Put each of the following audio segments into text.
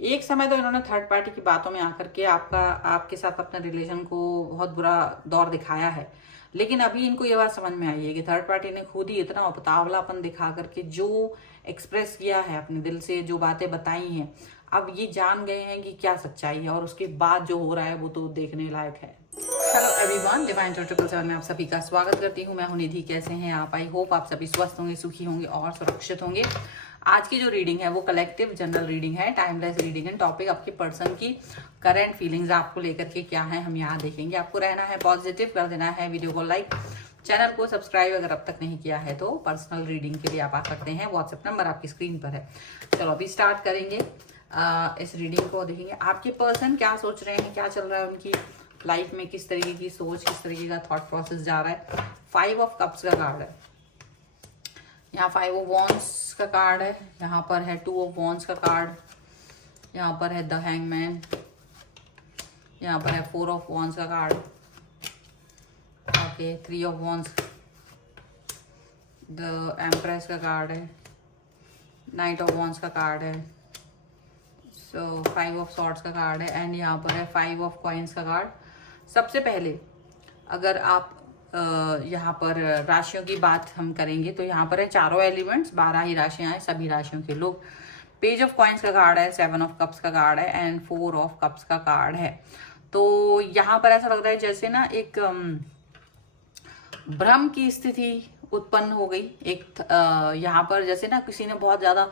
एक समय तो इन्होंने थर्ड पार्टी की बातों में आकर के आपके साथ अपने रिलेशन को बहुत बुरा दौर दिखाया है। लेकिन अभी इनको ये बात समझ में आई है कि थर्ड पार्टी ने खुद ही इतना उतावलापन दिखा करके जो एक्सप्रेस किया है अपने दिल से, जो बातें बताई हैं, अब ये जान गए हैं कि क्या सच्चाई है, और उसके बाद जो हो रहा है वो तो देखने लायक है। हेलो एवरीवन, डिवाइन 777 में आप सभी का स्वागत करती हूँ। मैं हूं निधि। कैसे हैं आप? आई होप आप सभी स्वस्थ होंगे, सुखी होंगे और सुरक्षित होंगे। आज की जो रीडिंग है वो कलेक्टिव जनरल रीडिंग है, टाइमलेस रीडिंग है। टॉपिक आपकी पर्सन की करंट फीलिंग्स आपको लेकर के क्या है हम यहाँ देखेंगे। आपको रहना है पॉजिटिव, कर देना है वीडियो को लाइक, चैनल को सब्सक्राइब अगर अब तक नहीं किया है तो। पर्सनल रीडिंग के लिए आप आ सकते हैं, व्हाट्सएप नंबर आपकी स्क्रीन पर है। चलो अभी स्टार्ट करेंगे। इस रीडिंग को देखेंगे आपके पर्सन क्या सोच रहे हैं, क्या चल रहा है उनकी लाइफ में, किस तरीके की सोच, किस तरीके का थॉट प्रोसेस जा रहा है। 5 ऑफ कप्स का कार्ड है यहाँ, 5 ऑफ वॉन्ड्स का कार्ड है यहाँ पर है, 2 ऑफ वॉन्ड्स का कार्ड यहाँ पर है, द हैंगमैन यहाँ पर है, 4 ऑफ वॉन्ड्स का card, okay, 3 of wands, the empress का कार्ड है, नाइट ऑफ वॉन्ड्स का कार्ड है, सो 5 ऑफ सॉर्ड्स का कार्ड है, एंड यहाँ पर है 5 ऑफ कॉइन्स का कार्ड। सबसे पहले अगर आप यहाँ पर राशियों की बात हम करेंगे तो यहाँ पर है चारों एलिमेंट्स, 12 ही राशियां हैं, सभी राशियों के लोग। पेज ऑफ कॉइन्स का कार्ड है, 7 ऑफ कप्स का कार्ड है, एंड 4 ऑफ कप्स का कार्ड है। तो यहाँ पर ऐसा लग रहा है जैसे ना एक भ्रम की स्थिति उत्पन्न हो गई। एक यहाँ पर जैसे ना किसी ने बहुत ज्यादा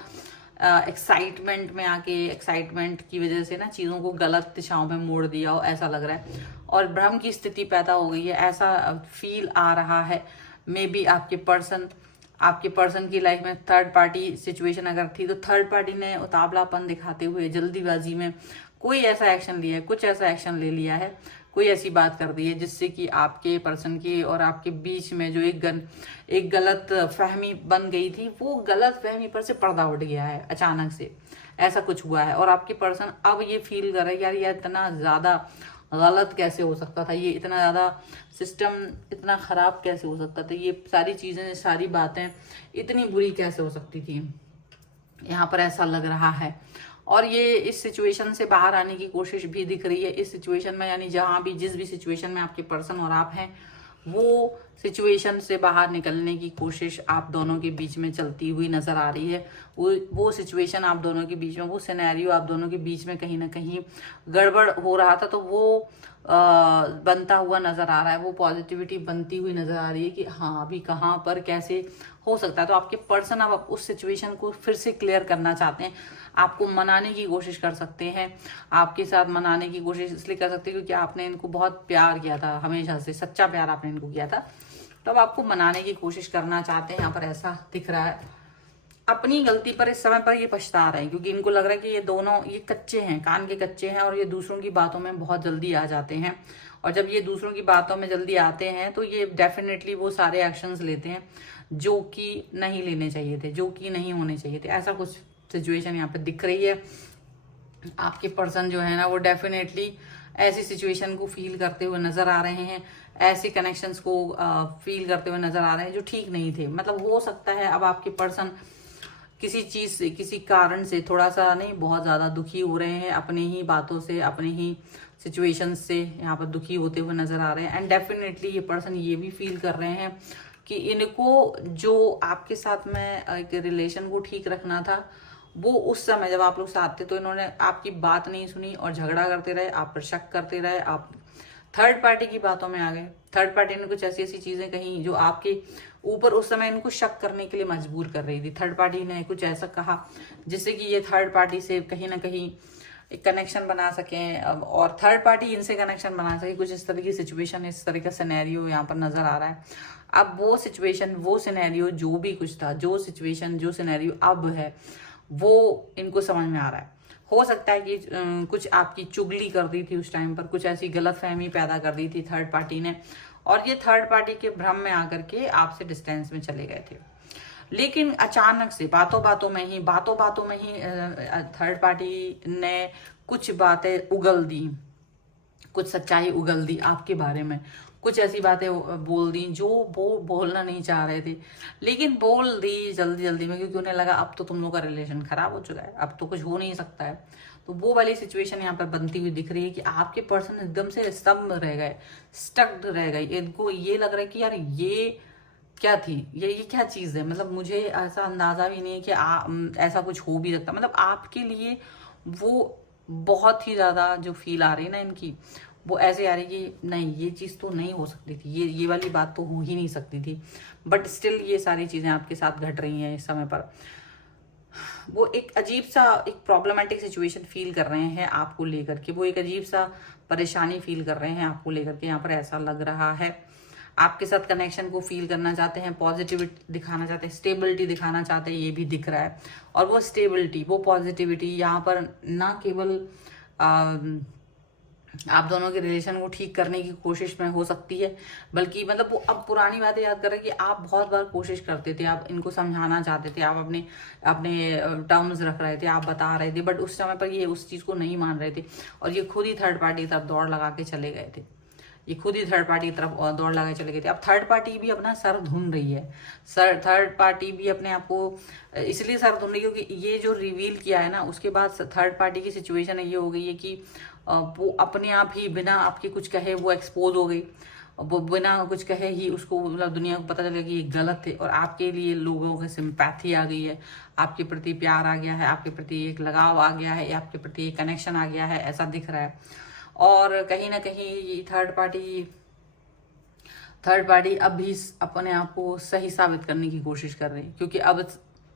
एक्साइटमेंट में आके, एक्साइटमेंट की वजह से ना चीज़ों को गलत दिशाओं में मोड़ दिया हो, ऐसा लग रहा है, और भ्रम की स्थिति पैदा हो गई है, ऐसा फील आ रहा है। मे बी आपके पर्सन की लाइफ में थर्ड पार्टी सिचुएशन अगर थी तो थर्ड पार्टी ने उतावलापन दिखाते हुए जल्दीबाजी में कोई ऐसा एक्शन लिया है, कुछ ऐसा एक्शन ले लिया है, कोई ऐसी बात कर दी है जिससे कि आपके पर्सन की और आपके बीच में जो एक गलत फहमी बन गई थी, वो गलत फहमी पर से पर्दा उठ गया है, अचानक से ऐसा कुछ हुआ है। और आपके पर्सन अब ये फील कर रहे हैं यार ये इतना ज्यादा गलत कैसे हो सकता था, ये इतना ज्यादा सिस्टम इतना खराब कैसे हो सकता था, ये सारी चीजें, सारी बातें इतनी बुरी कैसे हो सकती थी, यहाँ पर ऐसा लग रहा है। और ये इस सिचुएशन से बाहर आने की कोशिश भी दिख रही है। इस सिचुएशन में यानी जहां भी, जिस भी सिचुएशन में आपके पर्सन और आप हैं, वो सिचुएशन से बाहर निकलने की कोशिश आप दोनों के बीच में चलती हुई नजर आ रही है। वो सिचुएशन आप दोनों के बीच में, वो सिनेरियो आप दोनों के बीच में कहीं ना कहीं गड़बड़ हो रहा था, तो वो बनता हुआ नजर आ रहा है, वो पॉजिटिविटी बनती हुई नजर आ रही है कि हाँ अभी कहाँ पर कैसे हो सकता है। तो आपके पर्सन अब उस सिचुएशन को फिर से क्लियर करना चाहते हैं, आपको मनाने की कोशिश कर सकते हैं। आपके साथ मनाने की कोशिश इसलिए कर सकते हैं क्योंकि आपने इनको बहुत प्यार किया था, हमेशा से सच्चा प्यार आपने इनको किया था, तो अब आपको मनाने की कोशिश करना चाहते हैं। यहाँ पर ऐसा दिख रहा है। अपनी गलती पर इस समय पर ये पछता रहे हैं क्योंकि इनको लग रहा है कि ये दोनों ये कच्चे हैं, कान के कच्चे हैं, और ये दूसरों की बातों में बहुत जल्दी आ जाते हैं। और जब ये दूसरों की बातों में जल्दी आते हैं तो ये डेफिनेटली वो सारे एक्शंस लेते हैं जो कि नहीं लेने चाहिए थे, जो कि नहीं होने चाहिए थे। ऐसा कुछ सिचुएशन यहाँ पे दिख रही है। आपके पर्सन जो है ना वो डेफिनेटली ऐसी सिचुएशन को फील करते हुए नजर आ रहे हैं, ऐसे कनेक्शंस को फील करते हुए नजर आ रहे हैं जो ठीक नहीं थे। मतलब हो सकता है अब आपके पर्सन किसी चीज से, किसी कारण से थोड़ा सा नहीं, बहुत ज्यादा दुखी हो रहे हैं, अपनी ही बातों से, अपनी ही सिचुएशन से यहाँ पर दुखी होते हुए नजर आ रहे हैं। एंड डेफिनेटली ये पर्सन ये भी फील कर रहे हैं कि इनको जो आपके साथ में एक रिलेशन को ठीक रखना था, वो उस समय जब आप लोग साथ थे तो इन्होंने आपकी बात नहीं सुनी और झगड़ा करते रहे, आप पर शक करते रहे, आप थर्ड पार्टी की बातों में आ गए। थर्ड पार्टी ने कुछ ऐसी ऐसी चीजें कही जो आपके ऊपर उस समय इनको शक करने के लिए मजबूर कर रही थी। थर्ड पार्टी ने कुछ ऐसा कहा जिससे कि ये थर्ड पार्टी से कहीं ना कहीं एक कनेक्शन बना सकें, और थर्ड पार्टी इनसे कनेक्शन बना सके। कुछ इस तरह की सिचुएशन, इस तरह का सिनेरियो यहाँ पर नजर आ रहा है। अब वो सिचुएशन, वो सिनेरियो जो भी कुछ था, जो सिचुएशन, जो सिनेरियो अब है, वो इनको समझ में आ रहा है। हो सकता है कि कुछ आपकी चुगली कर दी थी उस टाइम पर, कुछ ऐसी गलतफहमी पैदा कर दी थी थर्ड पार्टी ने, और ये थर्ड पार्टी के भ्रम में आकर के आपसे डिस्टेंस में चले गए थे। लेकिन अचानक से बातों बातों में ही थर्ड पार्टी ने कुछ बातें उगल दी, कुछ सच्चाई उगल दी आपके बारे में, कुछ ऐसी बातें बोल दी जो वो बोलना नहीं चाह रहे थे, लेकिन बोल दी जल्दी जल्दी में, क्योंकि उन्हें लगा अब तो तुम लोग का रिलेशन खराब हो चुका है, अब तो कुछ हो नहीं सकता है। तो वो वाली सिचुएशन यहाँ पर बनती हुई दिख रही है कि आपके पर्सन एकदम से स्तब्ध रह गए, स्टक्ड रह गए। इनको ये लग रहा है कि यार ये क्या थी, ये क्या चीज़ है, मतलब मुझे ऐसा अंदाजा भी नहीं है कि ऐसा कुछ हो भी सकता। मतलब आपके लिए वो बहुत ही ज़्यादा जो फील आ रही है ना इनकी, वो ऐसे आ रही कि नहीं ये चीज़ तो नहीं हो सकती थी, ये वाली बात तो हो ही नहीं सकती थी, बट स्टिल ये सारी चीज़ें आपके साथ घट रही हैं इस समय पर। वो एक अजीब सा एक प्रॉब्लमेटिक सिचुएशन फील कर रहे हैं आपको लेकर के, वो एक अजीब सा परेशानी फील कर रहे हैं आपको लेकर के, यहाँ पर ऐसा लग रहा है। आपके साथ कनेक्शन को फील करना चाहते हैं, पॉजिटिविटी दिखाना चाहते हैं, स्टेबिलिटी दिखाना चाहते हैं, ये भी दिख रहा है। और वो स्टेबिलिटी, वो पॉजिटिविटी यहाँ पर ना केवल आप दोनों के रिलेशन को ठीक करने की कोशिश में हो सकती है, बल्कि मतलब वो अब पुरानी बातें याद कर रहे हैं कि आप बहुत बार कोशिश करते थे, आप इनको समझाना चाहते थे, आप अपने अपने टर्म्स रख रहे थे, आप बता रहे थे, बट उस समय पर ये उस चीज़ को नहीं मान रहे थे और ये खुद ही थर्ड पार्टी की तरफ दौड़ लगा के चले गए थे। ये खुद ही थर्ड पार्टी की तरफ दौड़ लगा चले गए थे। अब थर्ड पार्टी भी अपना सर ढूंढ रही है, थर्ड पार्टी भी अपने आप को इसलिए सर ढूंढ रही है क्योंकि ये जो रिवील किया है ना, उसके बाद थर्ड पार्टी की सिचुएशन ये हो गई है कि वो अपने आप ही बिना आपके कुछ कहे वो एक्सपोज हो गई, वो बिना कुछ कहे ही उसको मतलब दुनिया को पता चला कि ये गलत है। और आपके लिए लोगों की सिंपैथी आ गई है, आपके प्रति प्यार आ गया है, आपके प्रति एक लगाव आ गया है, आपके प्रति एक कनेक्शन आ गया है, ऐसा दिख रहा है। और कहीं ना कहीं थर्ड पार्टी अब भी अपने आप को सही साबित करने की कोशिश कर रही है, क्योंकि अब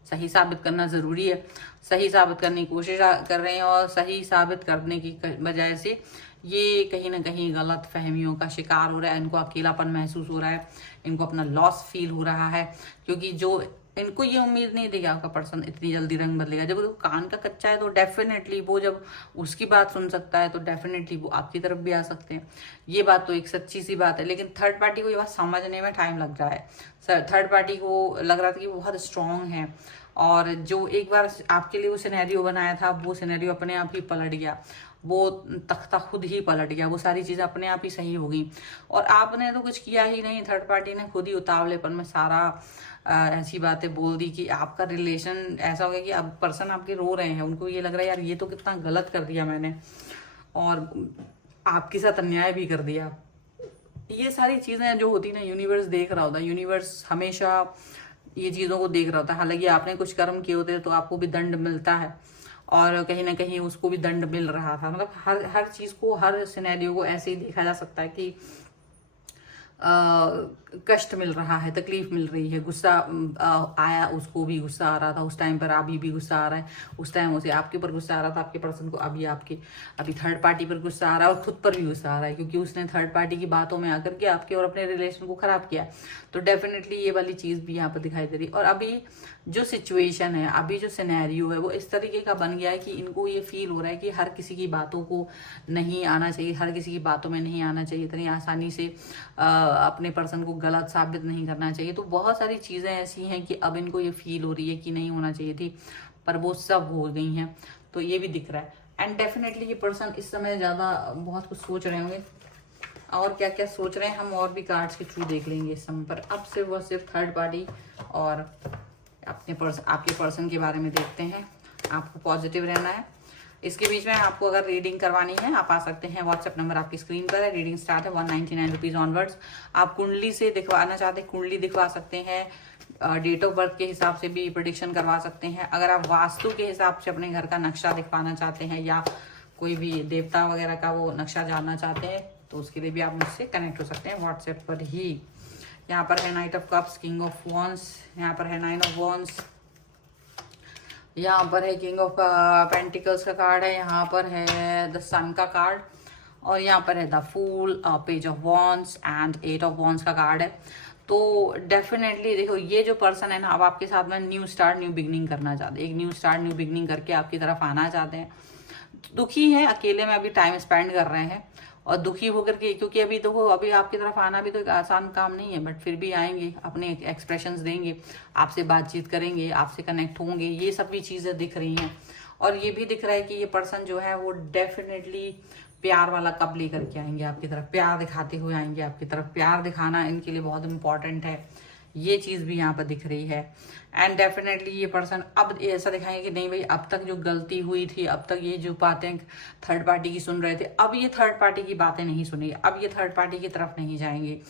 सही साबित करना ज़रूरी है। सही साबित करने की कोशिश कर रहे हैं और सही साबित करने की बजाय से ये कहीं ना कहीं गलत फहमियों का शिकार हो रहा है। इनको अकेलापन महसूस हो रहा है, इनको अपना लॉस फील हो रहा है, क्योंकि जो इनको ये उम्मीद नहीं थी कि आपका पर्सन इतनी जल्दी रंग बदलेगा। जब वो कान का कच्चा है तो डेफिनेटली वो जब उसकी बात सुन सकता है तो डेफिनेटली वो आपकी तरफ भी आ सकते हैं। ये बात तो एक सच्ची सी बात है, लेकिन थर्ड पार्टी को ये बात समझने में टाइम लग रहा है। थर्ड पार्टी को लग रहा था कि वो बहुत स्ट्रांग है और जो एक बार आपके लिए वो सिनेरियो बनाया था वो सिनेरियो अपने आप ही पलट गया, वो तख्ता खुद ही पलट गया, वो सारी चीज़ें अपने आप ही सही हो गई और आपने तो कुछ किया ही नहीं। थर्ड पार्टी ने खुद ही उतावलेपन में सारा ऐसी बातें बोल दी कि आपका रिलेशन ऐसा हो गया कि अब पर्सन आपके रो रहे हैं, उनको ये लग रहा है यार ये तो कितना गलत कर दिया मैंने और आपके साथ अन्याय भी कर दिया। ये सारी चीज़ें जो होती ना, यूनिवर्स देख रहा होता है, यूनिवर्स हमेशा ये चीज़ों को देख रहा होता है। हालांकि आपने कुछ कर्म किए होते तो आपको भी दंड मिलता है और कहीं ना कहीं उसको भी दंड मिल रहा था। मतलब हर चीज़ को, हर सिनेरियो को ऐसे ही देखा जा सकता है कि कष्ट मिल रहा है, तकलीफ मिल रही है, गुस्सा आया, उसको भी गुस्सा आ रहा था उस टाइम पर, अभी भी गुस्सा आ रहा है, उस टाइम उसे आपके ऊपर गुस्सा आ रहा था आपके पर्सन को, अभी थर्ड पार्टी पर गुस्सा आ रहा है और खुद पर भी गुस्सा आ रहा है क्योंकि उसने थर्ड पार्टी की बातों में आकर के आपके और अपने रिलेशन को खराब किया। तो डेफिनेटली ये वाली चीज़ भी यहाँ पर दिखाई दे रही। और अभी जो सिचुएशन है, अभी जो सिनेरियो है वो इस तरीके का बन गया है कि इनको ये फील हो रहा है कि हर किसी की बातों को नहीं आना चाहिए, हर किसी की बातों में नहीं आना चाहिए, इतनी आसानी से अपने पर्सन को गलत साबित नहीं करना चाहिए। तो बहुत सारी चीज़ें ऐसी हैं कि अब इनको ये फील हो रही है कि नहीं होना चाहिए थी, पर वो सब हो गई हैं। तो ये भी दिख रहा है एंड डेफिनेटली ये पर्सन इस समय ज़्यादा बहुत कुछ सोच रहे होंगे और क्या क्या सोच रहे हैं हम और भी कार्ड्स के थ्रू देख लेंगे इस समय पर। अब सिर्फ और सिर्फ थर्ड पार्टी और आपके पर्सन के बारे में देखते हैं। आपको पॉजिटिव रहना है। इसके बीच में आपको अगर रीडिंग करवानी है आप आ सकते हैं, व्हाट्सएप नंबर आपकी स्क्रीन पर है। रीडिंग स्टार्ट है 199 रुपीज़ ऑनवर्ड्स। आप कुंडली से दिखवाना चाहते हैं, कुंडली दिखवा सकते हैं, डेट ऑफ बर्थ के हिसाब से भी प्रेडिक्शन करवा सकते हैं। अगर आप वास्तु के हिसाब से अपने घर का नक्शा दिखवाना चाहते हैं या कोई भी देवता वगैरह का वो नक्शा जानना चाहते हैं तो उसके लिए भी आप मुझसे कनेक्ट हो सकते हैं व्हाट्सएप पर ही। यहाँ पर है night of cups, king of wands, यहाँ पर है 9 ऑफ वॉन्ड्स, यहाँ पर है किंग ऑफ पेंटिकल्स का कार्ड है, यहाँ पर है द सन का कार्ड और यहाँ पर है the fool, page of wands and 8 of wands का कार्ड है। तो डेफिनेटली देखो ये जो पर्सन है ना, अब आपके साथ में न्यू स्टार्ट, न्यू बिगनिंग करना चाहते हैं, एक न्यू स्टार्ट, न्यू बिगनिंग करके आपकी तरफ आना चाहते हैं। दुखी है, अकेले में अभी टाइम स्पेंड कर रहे हैं और दुखी होकर के, क्योंकि अभी देखो अभी आपकी तरफ आना भी तो एक आसान काम नहीं है, बट फिर भी आएंगे, अपने एक्सप्रेशंस देंगे, आपसे बातचीत करेंगे, आपसे कनेक्ट होंगे, ये सब भी चीज़ें दिख रही हैं। और ये भी दिख रहा है कि ये पर्सन जो है वो डेफिनेटली प्यार वाला कप लेकर के आएंगे आपकी तरफ, प्यार दिखाते हुए आएंगे आपकी तरफ। प्यार दिखाना इनके लिए बहुत इंपॉर्टेंट है। ये चीज भी यहाँ पर दिख रही है। एंड डेफिनेटली ये पर्सन अब ऐसा दिखाएंगे कि नहीं भाई, अब तक जो गलती हुई थी, अब तक ये जो बातें थर्ड पार्टी की सुन रहे थे, अब ये थर्ड पार्टी की बातें नहीं सुनेंगे, अब ये थर्ड पार्टी की तरफ नहीं जाएंगे,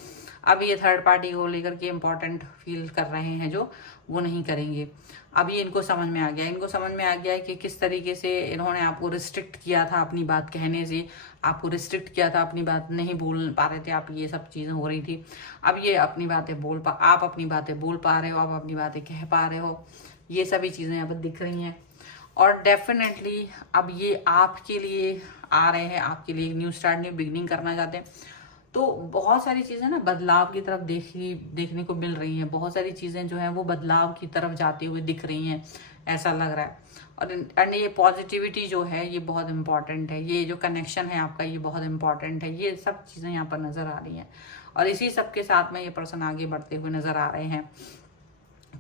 अब ये थर्ड पार्टी को लेकर के इम्पोर्टेंट फील कर रहे हैं जो, वो नहीं करेंगे। अब ये इनको समझ में आ गया, इनको समझ में आ गया है कि किस तरीके से इन्होंने आपको रिस्ट्रिक्ट किया था अपनी बात कहने से, आपको रिस्ट्रिक्ट किया था, अपनी बात नहीं बोल पा रहे थे आप, ये सब चीज़ें हो रही थी। अब ये अपनी बातें आप अपनी बातें बोल पा रहे हो, आप अपनी बातें कह पा रहे हो, ये सभी चीज़ें यहाँ पर दिख रही हैं। और डेफिनेटली अब ये आपके लिए आ रहे हैं, आपके लिए न्यू स्टार्ट, न्यू बिगनिंग करना चाहते हैं। तो बहुत सारी चीज़ें ना बदलाव की तरफ देखने को मिल रही हैं, बहुत सारी चीज़ें जो हैं वो बदलाव की तरफ जाती हुई दिख रही हैं, ऐसा लग रहा है। और एंड ये पॉजिटिविटी जो है ये बहुत इंपॉर्टेंट है, ये जो कनेक्शन है आपका ये बहुत इंपॉर्टेंट है, ये सब चीज़ें यहाँ पर नज़र आ रही हैं। और इसी सब के साथ में ये पर्सन आगे बढ़ते हुए नज़र आ रहे हैं,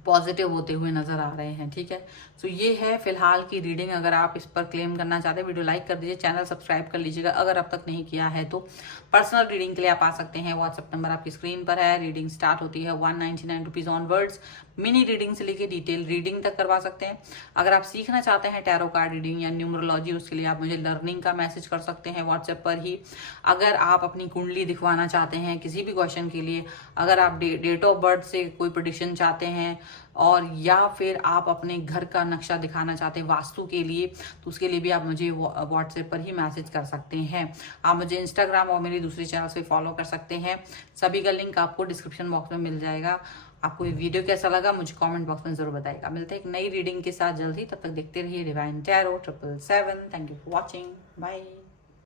पॉजिटिव होते हुए नजर आ रहे हैं। ठीक है, सो ये है फिलहाल की रीडिंग। अगर आप इस पर क्लेम करना चाहते हैं, वीडियो लाइक कर दीजिए, चैनल सब्सक्राइब कर लीजिएगा अगर अब तक नहीं किया है तो। पर्सनल रीडिंग के लिए आप आ सकते हैं, व्हाट्सएप नंबर आपकी स्क्रीन पर है। रीडिंग स्टार्ट होती है 199 रुपीज ऑनवर्ड्स। मिनी रीडिंग से लेके डिटेल रीडिंग तक करवा सकते हैं। अगर आप सीखना चाहते हैं टैरो कार्ड रीडिंग या न्यूमरोलॉजी, उसके लिए आप मुझे लर्निंग का मैसेज कर सकते हैं व्हाट्सएप पर ही। अगर आप अपनी कुंडली दिखवाना चाहते हैं किसी भी क्वेश्चन के लिए, अगर आप डेट ऑफ बर्थ से कोई प्रेडिक्शन चाहते हैं, और या फिर आप अपने घर का नक्शा दिखाना चाहते हैं वास्तु के लिए, तो उसके लिए भी आप मुझे व्हाट्सएप पर ही मैसेज कर सकते हैं। आप मुझे इंस्टाग्राम और मेरे दूसरे चैनल से फॉलो कर सकते हैं, सभी का लिंक आपको डिस्क्रिप्शन बॉक्स में मिल जाएगा। आपको ये वीडियो कैसा लगा मुझे कमेंट बॉक्स में जरूर बताइएगा। मिलते हैं एक नई रीडिंग के साथ जल्दी, तब तक देखते रहिए divine tarot 777। Thank you for watching, bye.